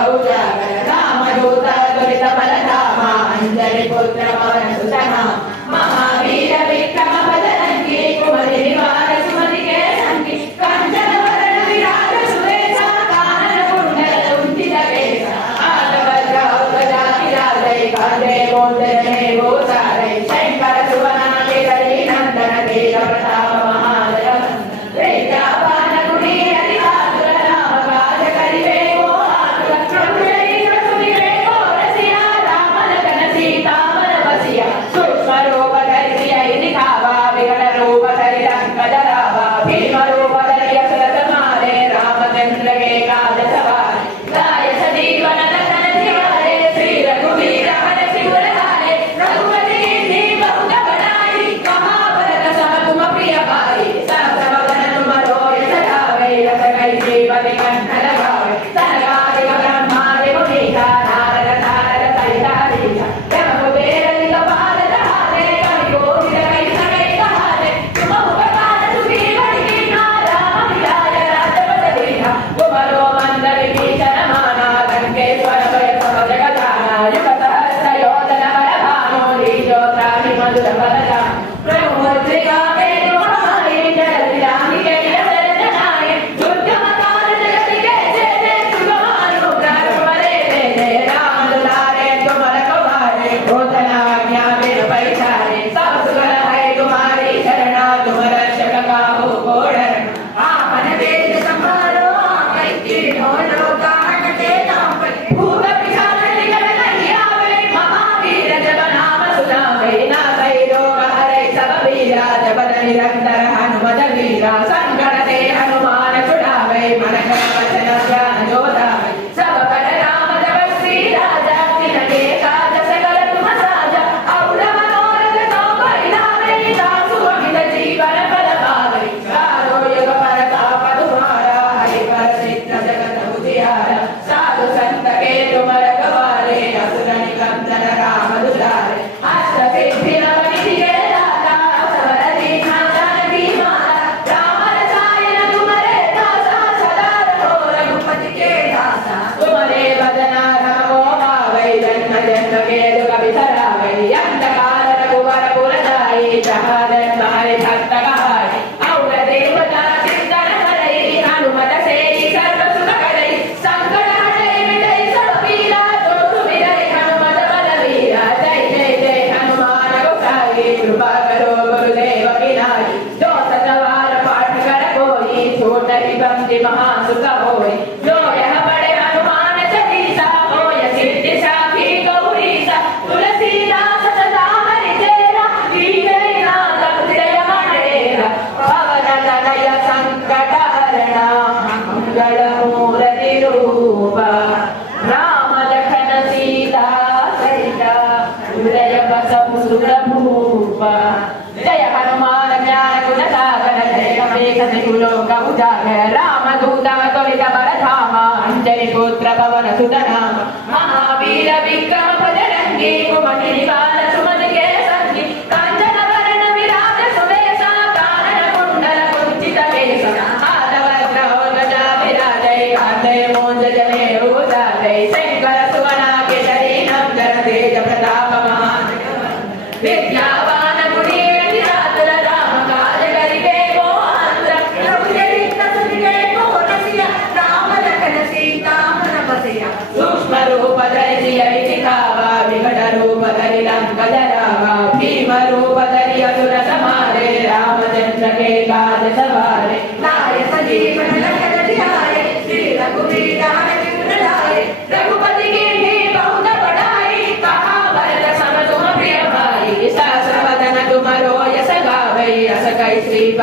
గౌజాగర రామదూత దురిత ఫలధామ అంజలి పుత్ర పవన మహా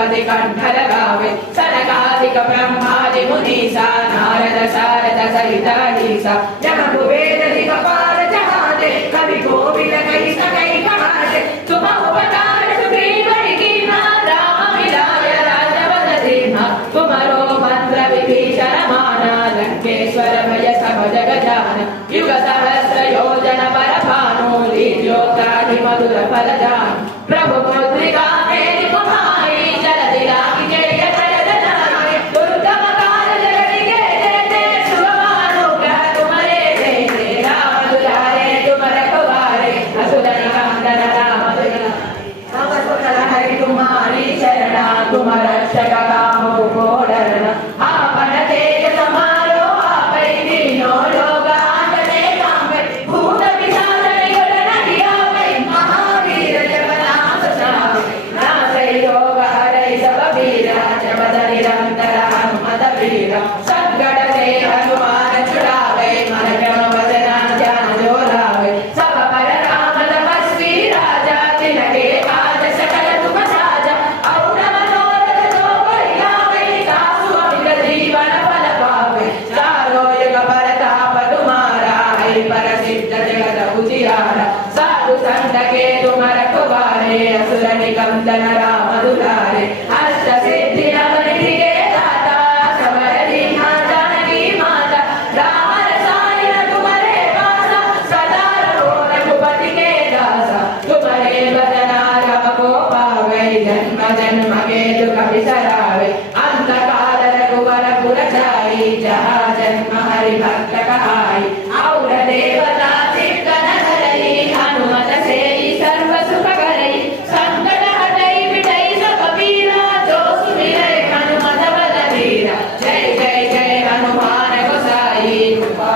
ब्रह्मादि कंठर गावे सनकादिक ब्रह्मादि मुनीसा नारद सारद सहिताधीसा जगभुवे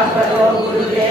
Papa, ó Guru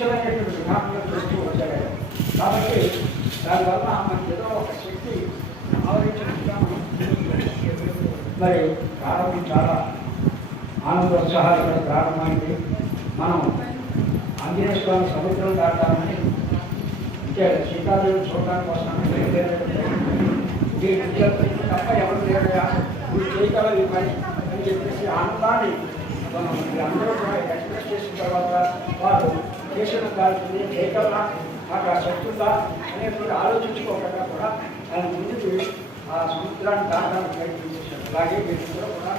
విశిష్టమైనటువంటి విధానంలో చేస్తూ వచ్చాడు కాబట్టి దానివల్ల మనకి ఏదో ఒక శక్తి ఆవరించినట్టుగా మరి ప్రారంభం చాలా ఆనందోత్సాహాలు కూడా ప్రారంభమైంది మనం ఆంజనేయ స్వామి సముద్రం దాటామని అంటే శ్రీకాకుళం చూడడానికి కోసం తప్ప ఎవరు లేరుగా మీరు చేయగలరు ఈ పని అని చెప్పేసి ఆనందాన్ని మనం అందరూ కూడా ఎక్స్ప్రెస్ చేసిన తర్వాత వారు దేశం దానికి చేయగలరా మాకు ఆ శక్తి ఉందా? అనేటువంటి ఆలోచించుకోకుండా కూడా ఆయన ముందుకు ఆ సముద్రాన్ని దాటడానికి ప్రయత్నించేశారు అలాగే వీటిలో కూడా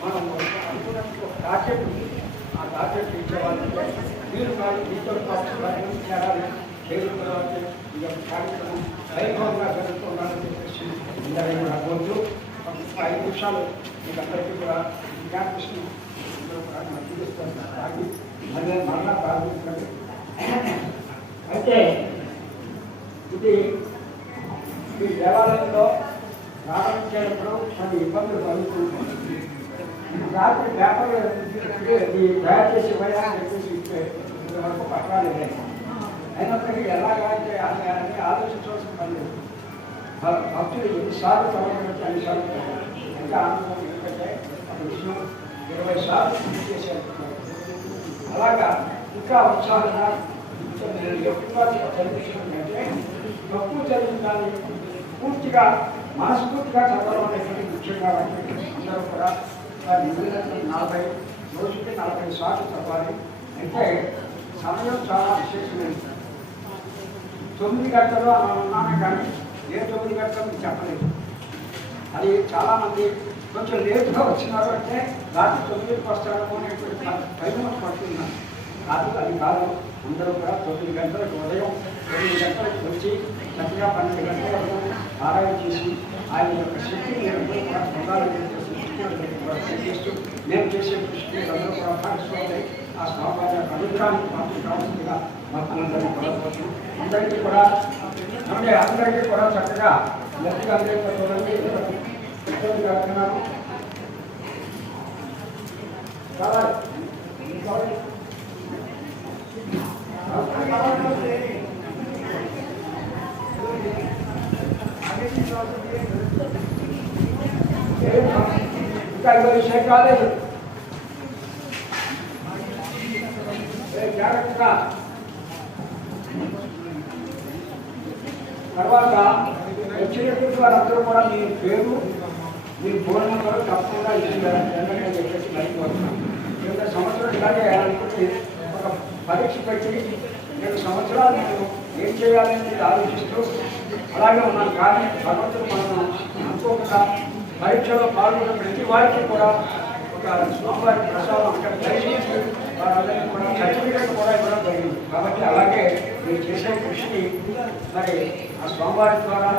మనం అనుకున్నట్టు ఒక టార్గెట్ ఉంది. ఆ టార్గెట్ ఇచ్చేవాళ్ళంటే మీరు కాదు మీతో పాటు చేయాలి? చేయడం తర్వాత ఈ యొక్క కార్యక్రమం వైభవంగా జరుగుతున్నారని చెప్పేసి అందరూ అనుకోవచ్చు ఒక ఐదు నిమిషాలు మీకు అందరికీ కూడా జ్ఞాపకృష్ణ అందరూ కూడా మధ్యస్థాను తాగి మళ్ళీ మరలా ప్రారంభించండి అయితే ఇది ఈ దేవాలయంలో ప్రారంభించేటప్పుడు కొన్ని ఇబ్బందులు కలుగుతుంటాయి. రాత్రి పేపర్లు ఈ తయారు చేసి ఇవ్వడానికి చెప్పేసి ఇంతవరకు పట్టాలు లేదు అయినప్పటికీ ఎలాగా అంటే అని ఆలోచించవలసిన పని భక్తులు ఎన్నిసార్లు చదవడానికి అన్నిసార్లు చదవాలి. ఇంకా ఆనందం ఎందుకంటే ఒక విషయం ఇరవై సార్లు పూర్తి చేశారు. అలాగా ఇంకా ఉత్సాహంగా నేను ఎక్కువగా చదివించుకుంటే తక్కువ చదివిన దాన్ని పూర్తిగా మనస్ఫూర్తిగా చదవడం అనేది ముఖ్యంగా అందరూ కూడా వారి నలభై రోజుకి నలభై సార్లు చదవాలి అయితే సమయం చాలా విశేషమైనది. తొమ్మిది గంటలు అలా ఉన్నామే కానీ ఏ తొమ్మిది గంటలు మీకు చెప్పలేదు. అది చాలామంది కొంచెం లేటుగా వచ్చినారు అంటే రాత్రి తొమ్మిదికి వస్తాడు అనేటువంటి భయం పడుతున్నారు. కాదు అది కాదు. అందరూ కూడా తొమ్మిది గంటలకు ఉదయం తొమ్మిది గంటలకు వచ్చి చక్కగా పన్నెండు గంటల వరకు ఆరాధన చేసి ఆయన యొక్క శక్తిని మీరందరూ కూడా పొందాలని చెప్పేసి కృష్ణుడిని చేస్తూ నేను చేసే కృషికి అందరూ కూడా భాగస్వామి ఆ స్వామి యొక్క అనుగ్రహానికి మాకు కావాల్సిందిగా భక్తులందరినీ కోరవచ్చు అందరికీ కూడా అంటే అందరికీ కూడా చక్కగా మొత్తం అందరికీ చూడండి ఇబ్బంది కలుగుతున్నాను చాలా ఇంకా ఇంకో విషయం కాలేదు ఏ, జాగ్రత్తగా తర్వాత వచ్చినటువంటి వారందరూ కూడా మీ పేరు మీ ఫోన్ నెంబర్ తప్పకుండా ఇచ్చిందని చెప్పేసి లైక్ వస్తున్నాం గత సంవత్సరం ఇలాగే అనుకుంటే ఒక పరీక్ష పెట్టి రెండు సంవత్సరాలు నేను ఏం చేయాలని ఆలోచిస్తూ అలాగే ఉన్నాను కానీ భగవంతుడు మనం అనుకోకుండా పరీక్షలో పాల్గొన్న ప్రతి వారికి కూడా ఒక స్వామివారి ప్రసాదం అక్కడ దయచేసి వారందరికీ కూడా సర్టిఫికెట్ కూడా ఇవ్వడం జరిగింది. కాబట్టి అలాగే మీరు చేసే కృషిని మరి ఆ స్వామివారి ద్వారా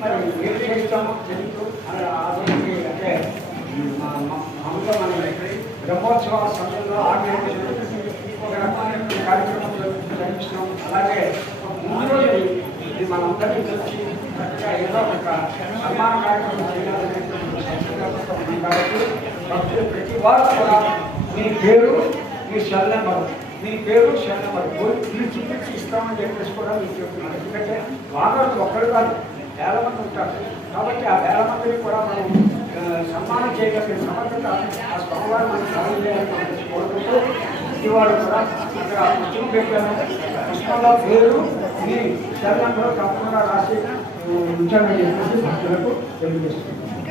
మరి ఏం చేస్తామో తెలుస్తూ అని ఆలోచించి అంటే మామూలుగా మనం బ్రహ్మోత్సవాల సమయంలో ఆగ్రహం ఒక రకమైన కార్యక్రమం జరిపిస్తున్నాం అలాగే ఒక ముందు రోజు ఇది మనందరినీ కలిసి చక్కగా ఏదో ఒక సన్మాన కార్యక్రమం చేయాలని సంకల్పంతో కాబట్టి భక్తులు ప్రతి వారు కూడా మీ పేరు మీ సెల్ నెంబర్ మీ పేరు సెల్ నెంబర్ మీరు చూపించి ఇస్తామని చెప్పేసి కూడా మీరు చెప్తున్నారు. ఎందుకంటే వానరులు ఒక్కరు కాదు వేల మంది ఉంటారు. కాబట్టి ఆ వేల మందిని కూడా మనం సన్మానం చేయగలిగిన సమర్థత ఆ స్వామివారు మనం సాయం చేయాలని మనం కోరుకుంటూ ఇవాళ కూడా అక్కడ పుస్తకం పెట్టాను పుస్తకంలో పేరు మీ సెల్ నెంబర్ తప్పకుండా రాసి ఉంచాలని చెప్పేసి భక్తులకు తెలియజేస్తున్నాను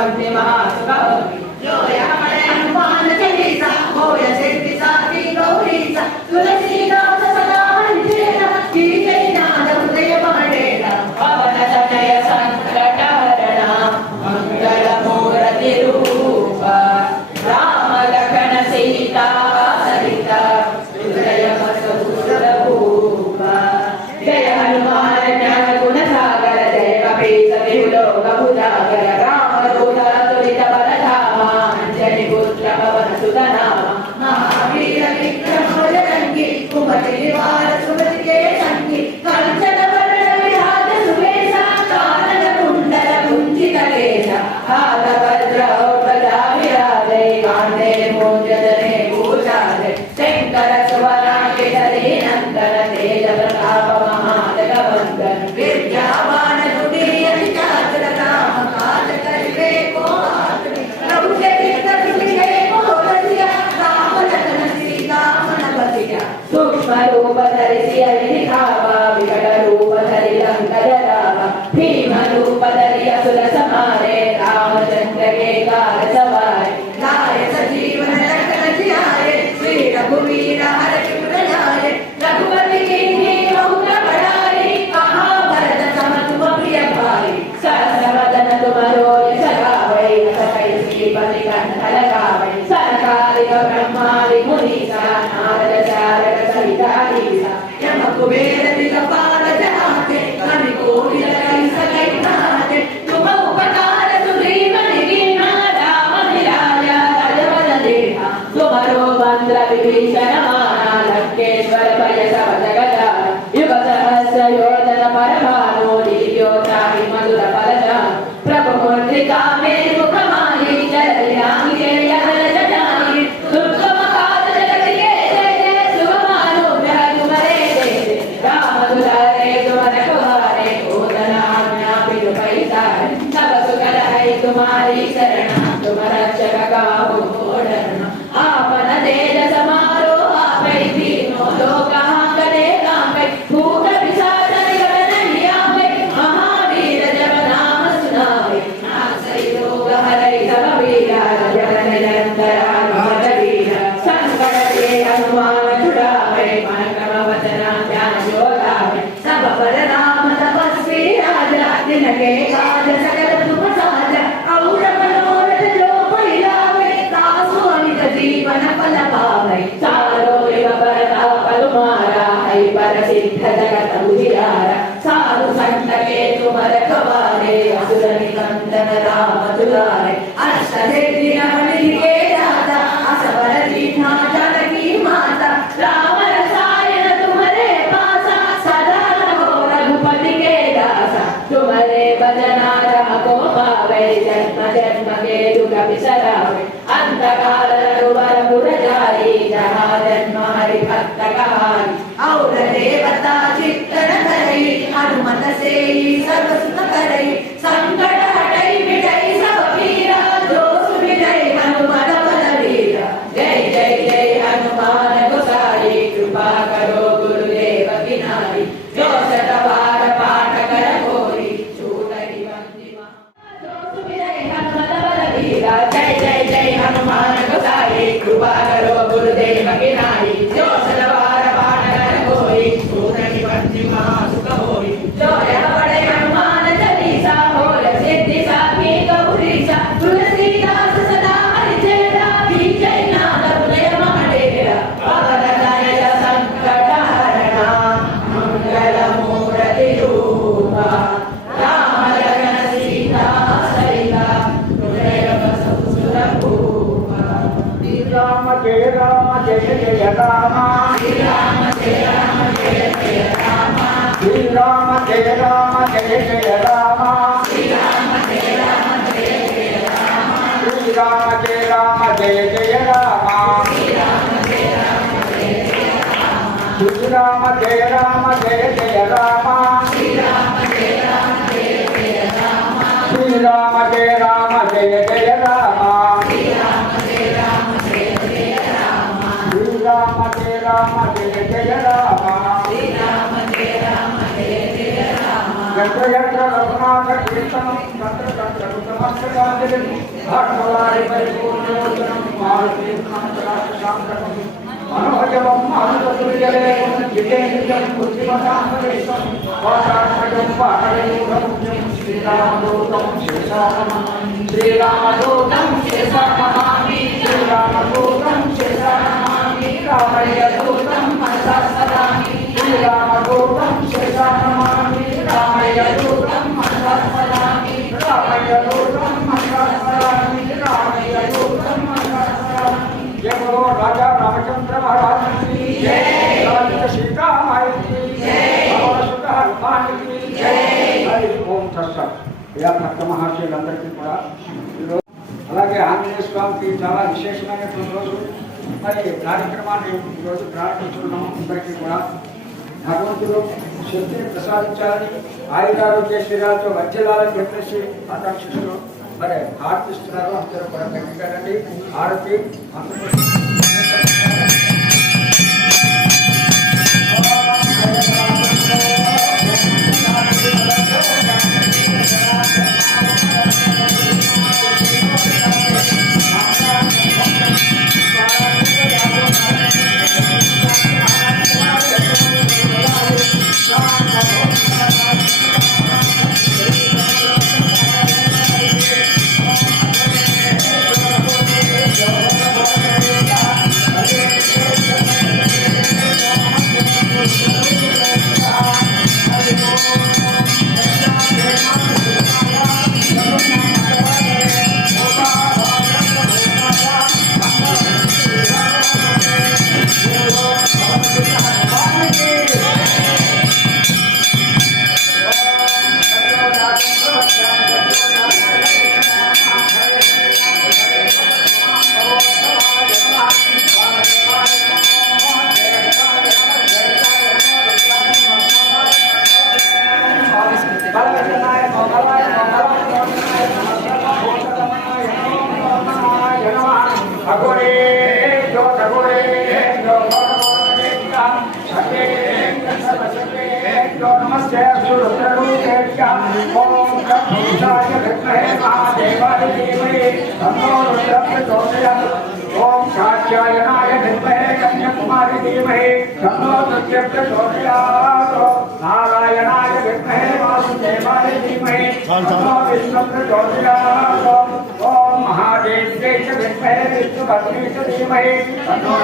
Bhagavad obrigado. I studied Rama జయ జయ రామ శ్రీరామ జయ రామ జయ జయ రామ గంట గంట రఘునాథ కీర్తనం గంట గంట రుద్రమాష్టకాంజలి భాగవలారి పరిపూర్ణోదనం మారుతి శాంతకం మనోజవం మానుకూర్యలే విజయం బుద్ధిమతాంతరేశం रामयदूतं मनसा सदामि रामयदूतं मनसा सदामि रामयदूतं मनसा सदामि जय बोलो राजा रामचंद्र महाराज की जय राजा सीता माई की जय भगवान सुध हनुमान की जय హరి ఓం తత్సత్ ఇలా భక్త మహర్షులందరికీ కూడా ఈరోజు అలాగే ఆంజనేయ స్వామికి చాలా విశేషమైనటువంటి రోజు మరి కార్యక్రమాన్ని ఈరోజు ప్రారంభించుకున్నాం అందరికీ కూడా. భగవంతుడు శక్తిని ప్రసాదించాలని ఆయుధారోగ్య శరీరాలతో వర్జలాలని చెప్పేసి ఆకాంక్షిస్తూ మరి ఆర్తిస్తున్నారు అందరూ కూడా గట్టిగా ఆరతి అందరూ हनुमान विष्णु प्रचोदयात् ओम महादेव्यै च विद्महे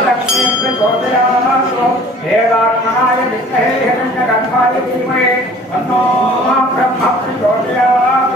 लक्ष्मी प्रचोदयात् हेरात्मनाय विद्महे हिरण्यगर्भाय धीमहि ब्रह्म प्रचोदयात्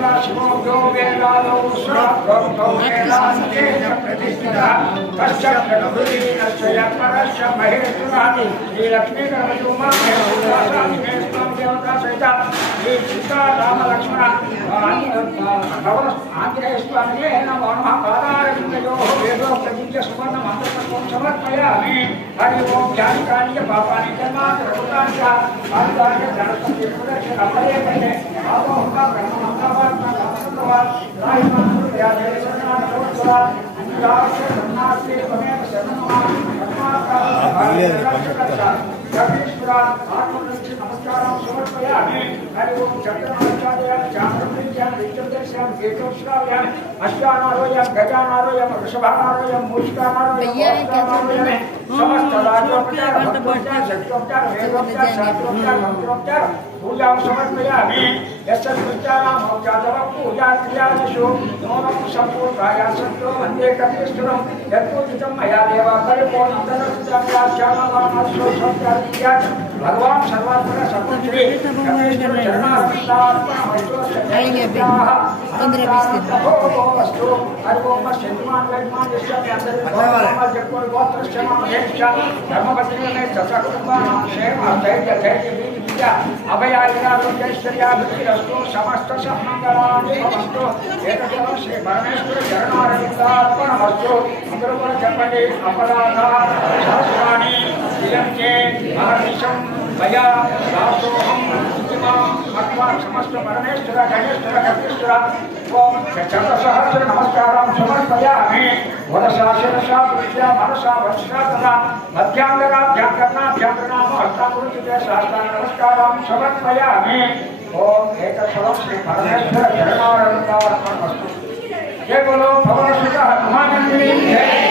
నమో గణపతే నమః సర్వధర్మదే నమః శ్రీధర్మోదరాయ కలందాయ విగ్రహనాథే శివసుతాయ శ్రీవర్ణమూర్తయే నమః ఓం తత్పురుషాయ ಈ ಸೀತಾರಾಮ ಲಕ್ಷ್ಮಣ ಆಂಜನೇಯ ಸ್ವಾಮಿಗೆ ನಮ್ಮ ಹನುಮ ಪಾದಾರವಿಂದಯೋ ವೇದೋ ಪ್ರತಿಜ್ಞ ಸುವರ್ಣ ಮಂತ್ರತ್ವಂ ಸಮರ್ಪಯಾಮಿ ಹರಿ ಓಂ ಜಾನಿಕಾನಿಯ ಪಾಪಾನಿ ಜನ್ಮಾಂತರ ಕೃತಾಂಶ ಪಾದಾರ್ಯ ಗಣಪತಿ ಪ್ರದಕ್ಷಿಣ ಅಪರೇ ಕಣ್ಣೆ ಆಮೋಹ ಬ್ರಹ್ಮ ಮಂತ್ರವಾದ ಸಂಸ್ಕೃತವಾದ ರಾಯಮಾನ ವ್ಯಾಧಿ ಸನ್ನಾನ ಕೋಟ್ಸುರ ಅಂಜಾಕ್ಷ ಬ್ರಹ್ಮಾಸ್ತಿ ಸ್ವಮೇವ ಶರಣಮಾನ ಬ್ರಹ್ಮಾಕಾರ మే అచ్యుత శివో గో వేదాలో స్వభక్తో వేదాంతే ప్రతిష్ఠిత కశ్య ప్రభురి కశ్య పరశ్య మహేశ్వర శ్రీ లక్ష్మీ గణపతిమా మే ఉదాసామి మే స్వం దేవతా సహిత శ్రీ సీతా రామ లక్ష్మణ భగవ ఆంజనేయ స్వామియే నమో నమః పాదారవిందయో వేదో ప్రతిజ్ఞ సువర్ణ మంత్రతత్వం సమర్పయామి హరి ఓం జానికాని పాపాని జన్మాంతరకృతాని చ ఆదిదాయ గణపతి ప్రదక్షిణ అపరే కంటే ఆపోహ బ్రహ్మ మంత్రవాత్మ కామసత్వ రాహిమాను యాదే సన్నాన కోత్వ అంజాశ బ్రహ్మాస్తి త్వమేవ శరణమా జగదీశ్వర ఆత్మ నుంచి నమస్కారం సమర్పయామి హరి ఓం విద్యుదర్శ్యామి గజానారోయం వృషభానారోయం మూషికానారోయం समझ में आने यशस विद्याराम औचारम पूजा क्रियादिषु नोनम संपूर्णाया सत्यो वंदे कपीश्वरं यत्पूजितं मया देवा परिपूर्णतरस्याख्यानामाश्वसंक्रिया भगवान। सर्वात्मक सर्वश्री कपीश्वर चरणार्पणाः अस्तु हरि ओम सिद्धमान वैद्यमान यस्य ज्ञान गोत्र श्याम శ్రేష్ఠ ధర్మపత్రికమే ససకుటుంబ క్షేమ ధైర్య ధైర్య వీధి విద్య అభయాయిరాశ్వర్యాభిరస్తు సమస్త సమంగళాన్ని భవంతు ఏకతో శ్రీ పరమేశ్వర చరణారవిందార్పణమస్తు అందరూ కూడా చెప్పండి అపరాధ శాస్త్రాన్ని విలంకే అహర్నిశం భయా దాసోహం ఓం చతుర్సహస్ర నమస్కారం సమర్పయామి వరసా శిరసా దృష్ట్యా మనసా వత్సా తదా మధ్యాంగరాభ్యాం కర్ణాభ్యాంగనామ హస్తాకృతితే సహస్ర నమస్కారం సమర్పయామి ఓం ఏకస్వరం శ్రీ పరమేశ్వర చరణారంగార్పణమస్తు జయ బోలో పవన సుఖ మహానందిని జయ